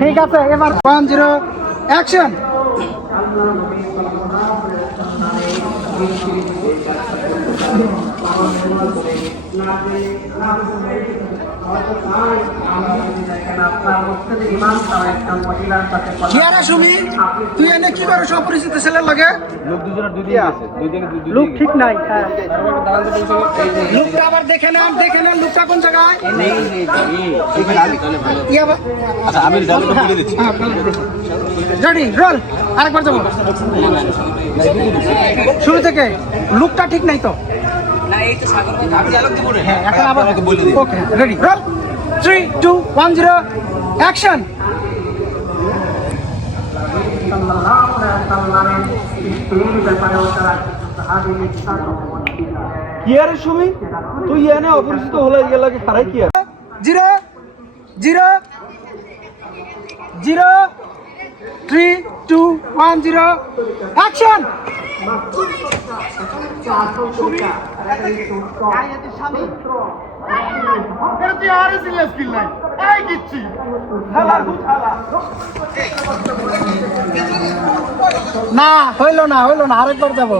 ঠিক আছে, এবার 1 0 অ্যাকশন। কিয়ারা সুমি, তুই এনে কি করো অপরিচিত ছেলের লাগে? লোক ঠিক নাই। হ্যাঁ, লোকটা আবার দেখে না, লোকটা কোন জায়গায়? Ready roll. আরেকবার যাবো শুরু থেকে। লুকটা ঠিক নাই তো। হ্যাঁ, এখন আবার ওকে রেডি রোল। 3 2 1 0 অ্যাকশন। কি আর সুমি, তুই এনে অপরিচিত হলে ইয়ে লাগে খারাই কি আর 0 0 0 3 2 1 0 অ্যাকশন। না হইলো না, আরেকবার যাবো।